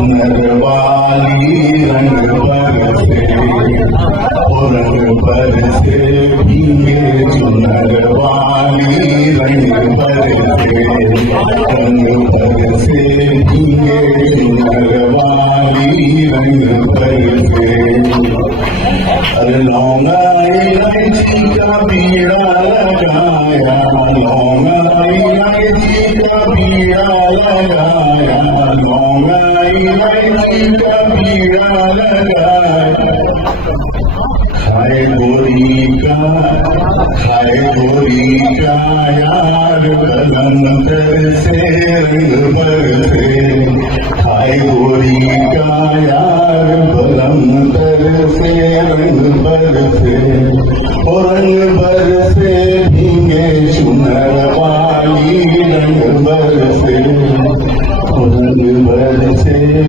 चुनर वाली रंग बरसे, रंग बरसे भीगे चुनर वाली रंग बरसे, रंग बरसे भीगे चुनर वाली रंग बरसे। अरे लौंगा इलायची का बीड़ा लगाया, लौंगा इलायची का बीड़ा लगाया, लौंगा इलायची का बीड़ा लगाया। खाए गोरी का यार कलंदर से रंग बरसे, खाए गोरी का यार कलंदर से रंग बरसे, रंग बरसे भीगे चुनर